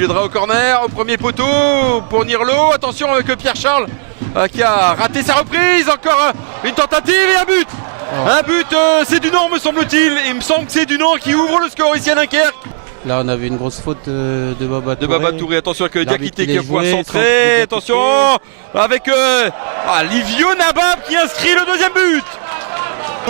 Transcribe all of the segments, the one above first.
Bougedra au corner, au premier poteau pour Nirlo. Attention avec Pierre-Charles qui a raté sa reprise. Encore une tentative et un but. Un but, c'est Dunant me semble-t-il. Il me semble que c'est Dunant qui ouvre le score ici à Dunkerque. Là on avait une grosse faute de Baba Touré. De Baba Touré, attention avec Diakité qui va pouvoir centrer. Attention avec Livio Nabab qui inscrit le deuxième but.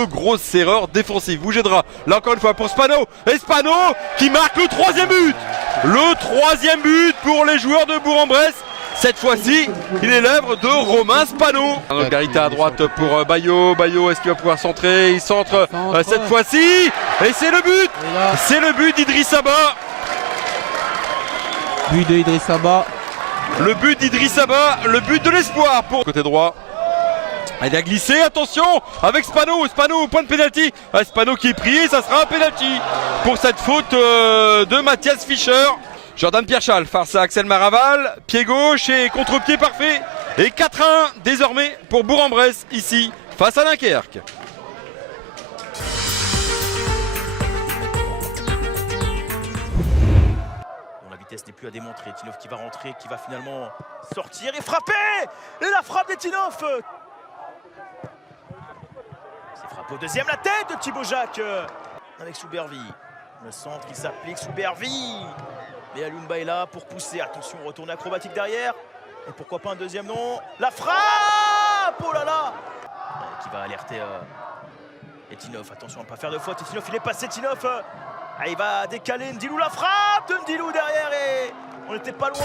Grosse erreur défensive. Bougedra, là encore une fois pour Spano. Et Spano qui marque le troisième but. Le troisième but pour les joueurs de Bourg-en-Bresse. Cette fois-ci, il est l'œuvre de Romain Spano. Garita à droite pour Bayo. Bayo, est-ce qu'il va pouvoir centrer? Il centre cette fois-ci. Et c'est le but. C'est le but d'Idriss Ba. But de Idriss Ba. Le but d'Idriss Ba, le but de l'espoir pour côté droit. Il a glissé, attention avec Spano. Spano au point de pénalty. Spano qui est pris, ça sera un pénalty pour cette faute de Mathias Fischer. Jordan Pierre-Charles face à Axel Maraval, pied gauche et contre-pied parfait. Et 4-1 désormais pour Bourg-en-Bresse ici face à Dunkerque. La vitesse n'est plus à démontrer. Tinov qui va rentrer, qui va finalement sortir et frapper. Et la frappe de Tinov. C'est frappe au deuxième, la tête de Thibaut Jacques avec Soubervi. Le centre qui s'applique, Soubervi. Et Alioumba est là pour pousser. Attention, retourne acrobatique derrière. Et pourquoi pas un deuxième nom? La frappe! Oh là là! Qui va alerter Etinov. Attention à ne pas faire de faute. Etinov, il est passé. Etinov. Il va décaler Ndilou. La frappe de Ndilou derrière. Et on n'était pas loin.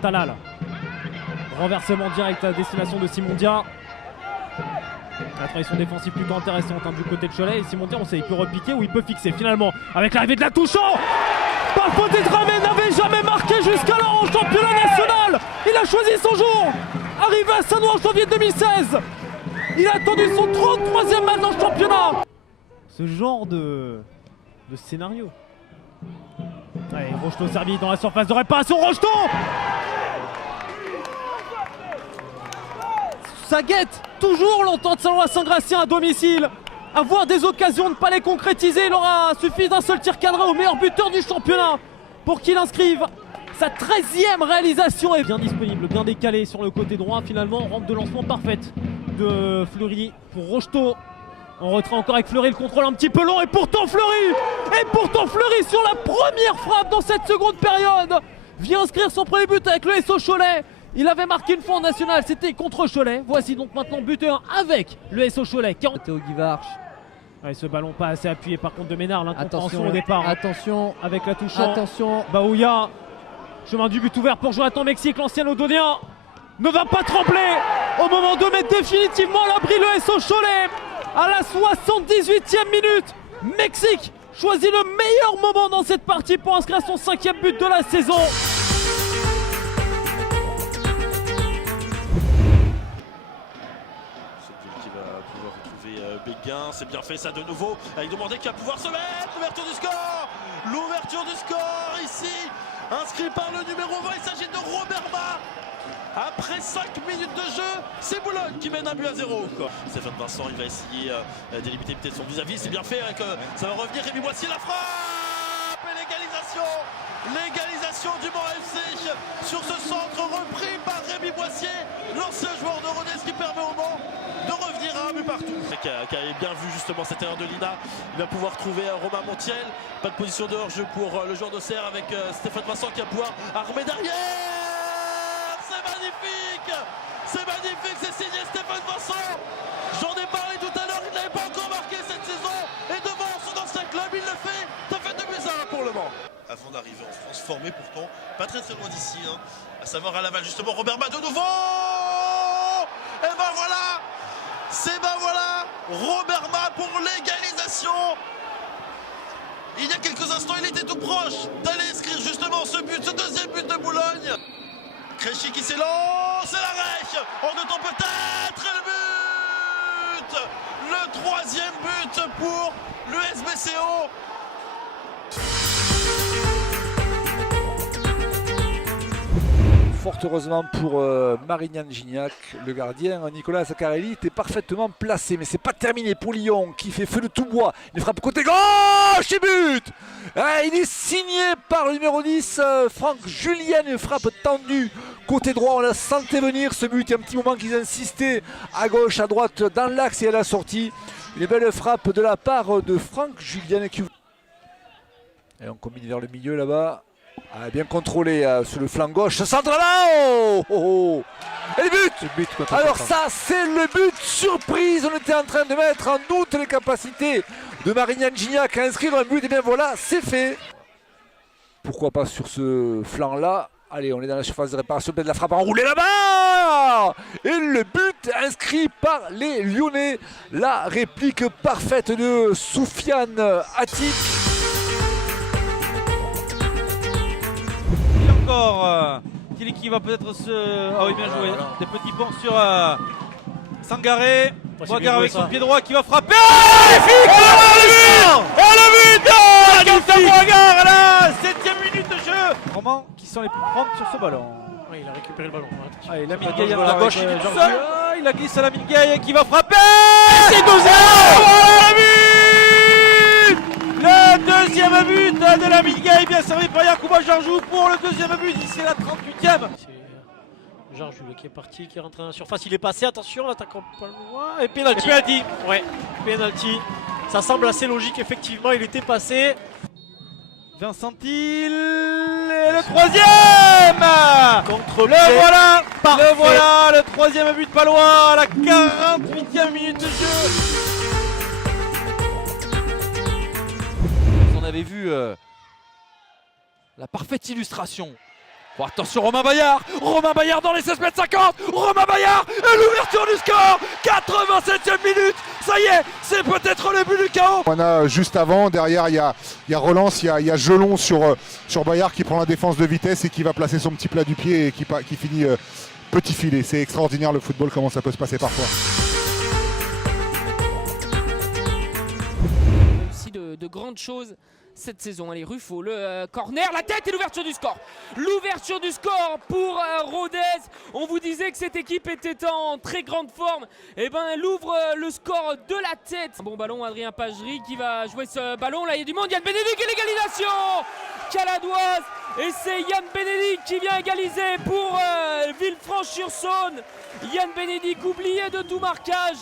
Talal. Renversement direct à destination de Simondia. La transition défensive plutôt intéressante du côté de Cholet. Et Simondia, on sait, il peut repiquer ou il peut fixer. Finalement, avec l'arrivée de la touche, par faute Dramé n'avait jamais marqué jusqu'alors en championnat national. Il a choisi son jour. Arrivé à Saint-Ouen en janvier 2016. Il a attendu son 33e match dans le championnat. Ce genre de scénario. Allez, Rocheteau servi dans la surface de réparation. Rocheteau! Ça guette toujours l'entente Saint-Ouen Saint-Gratien à domicile. Avoir des occasions de ne pas les concrétiser, il aura suffi d'un seul tir cadré au meilleur buteur du championnat pour qu'il inscrive sa 13e réalisation. Est bien disponible, bien décalé sur le côté droit. Finalement, rampe de lancement parfaite de Fleury pour Rocheteau. En retrait encore avec Fleury, le contrôle un petit peu long et pourtant Fleury sur la première frappe dans cette seconde période vient inscrire son premier but avec le SO Cholet. Il avait marqué une fois en national, c'était contre Cholet. Voici donc maintenant buteur avec le SO Cholet. Théo Guivarch. Ce ballon pas assez appuyé par contre de Ménard, l'incompréhension au départ. Attention. Avec la touche. Attention. Baouya. Chemin du but ouvert pour Jonathan Mexique, l'ancien Odonien. Ne va pas trembler au moment de mettre définitivement à l'abri le SO Cholet. À la 78e minute, Mexique choisit le meilleur moment dans cette partie pour inscrire son 5e but de la saison. Béguin, c'est bien fait ça de nouveau avec Demandé qui va pouvoir se mettre. L'ouverture du score ici, inscrit par le numéro 20, il s'agit de Robert Ma. Après 5 minutes de jeu, c'est Boulogne qui mène un but à 0. Stéphane Vincent, il va essayer d'éliminer peut-être son vis-à-vis, c'est bien fait, ça va revenir. Rémi Boissier, la frappe et l'égalisation du Mans FC sur ce centre repris par Rémi Boissier, l'ancien joueur de Rodez qui permet au Mans de revenir à un but partout. Qui avait bien vu justement cette erreur de Lina, il va pouvoir trouver Romain Montiel, pas de position de hors-jeu pour le joueur d'Auxerre avec Stéphane Vincent qui va pouvoir armer derrière. C'est magnifique, c'est signé Stéphane Vincent. J'en ai parlé tout à l'heure, il n'avait pas encore marqué cette saison et devant son ancien club, il le fait. Ça fait 2-1 pour le Mans. Avant d'arriver en France, formé pourtant pas très loin d'ici, à savoir à Laval justement. Robert Ma de nouveau. Et ben voilà, Robert Ma pour l'égalisation. Il y a quelques instants, il était tout proche d'aller inscrire justement ce but, ce deuxième but de Boulogne. Créchy qui s'élance, et l'arrêt en 2 temps peut-être, et le but, le 3e but pour le SBCO. fort heureusement pour Marignan Gignac, le gardien. Nicolas Zaccarelli était parfaitement placé, mais c'est pas terminé pour Lyon qui fait feu de tout bois. Il frappe côté gauche et but. Il est signé par le numéro 10, Franck Julien, une frappe tendue. Côté droit, on l'a senti venir ce but. Il y a un petit moment qu'ils insistaient à gauche, à droite, dans l'axe et à la sortie. Une belle frappe de la part de Franck Julien. Et on combine vers le milieu là-bas. Bien contrôlé sur le flanc gauche. Ce centre là, et le but. Alors ça, c'est le but surprise. On était en train de mettre en doute les capacités de Marignan Gignac à inscrire un but. Et bien voilà, c'est fait. Pourquoi pas sur ce flanc là. Allez, on est dans la surface de réparation, peut-être la frappe enroulée là-bas. Et le but inscrit par les Lyonnais. La réplique parfaite de Soufiane Hatik. Encore Tilly qui va peut-être se... Ah oui, bien joué. Des petits ponts sur Sangaré. Boigard avec son pied droit qui va frapper. Magnifique. Le but Quentin Boigard à la 7e minute de jeu. Vraiment, qui sont les plus prompts sur ce ballon. Ouais, il a récupéré le ballon. Allez, Lamine Gueye à la gauche, il est tout seul. Il a glissé à Lamine Gueye qui va frapper. C'est 2-0. Le deuxième but de Lamine Gueye, bien servi par Yacouba Jarjou pour le deuxième but, c'est la 38e. C'est Jarjou qui est parti, qui est rentré dans la surface, il est passé, attention, l'attaquant pas loin, et penalty. Ouais, penalty. Ça semble assez logique, effectivement, il était passé. Vincent Till, et le troisième Contre le voilà, parfait. le voilà, le troisième but palois à la 48e minute de jeu. On avait vu la parfaite illustration. Oh, attention, Romain Bayard dans les 16 mètres 50, Romain Bayard et l'ouverture du score, 87e minute, ça y est, c'est peut-être le but du chaos. On a juste avant, derrière il y a relance, il y a Gelon sur Bayard qui prend la défense de vitesse et qui va placer son petit plat du pied et qui finit petit filet. C'est extraordinaire le football, comment ça peut se passer parfois. Aussi de grandes choses cette saison. Allez, Ruffo, le corner, la tête et l'ouverture du score. L'ouverture du score pour Rodez. On vous disait que cette équipe était en très grande forme. Et ben elle ouvre le score de la tête. Un bon ballon, Adrien Pagerie qui va jouer ce ballon. Là, il y a du monde. Yann Bénédicte et l'égalisation caladoise. Et c'est Yann Bénédicte qui vient égaliser pour Villefranche-sur-Saône. Yann Bénédicte oublié de tout marquage.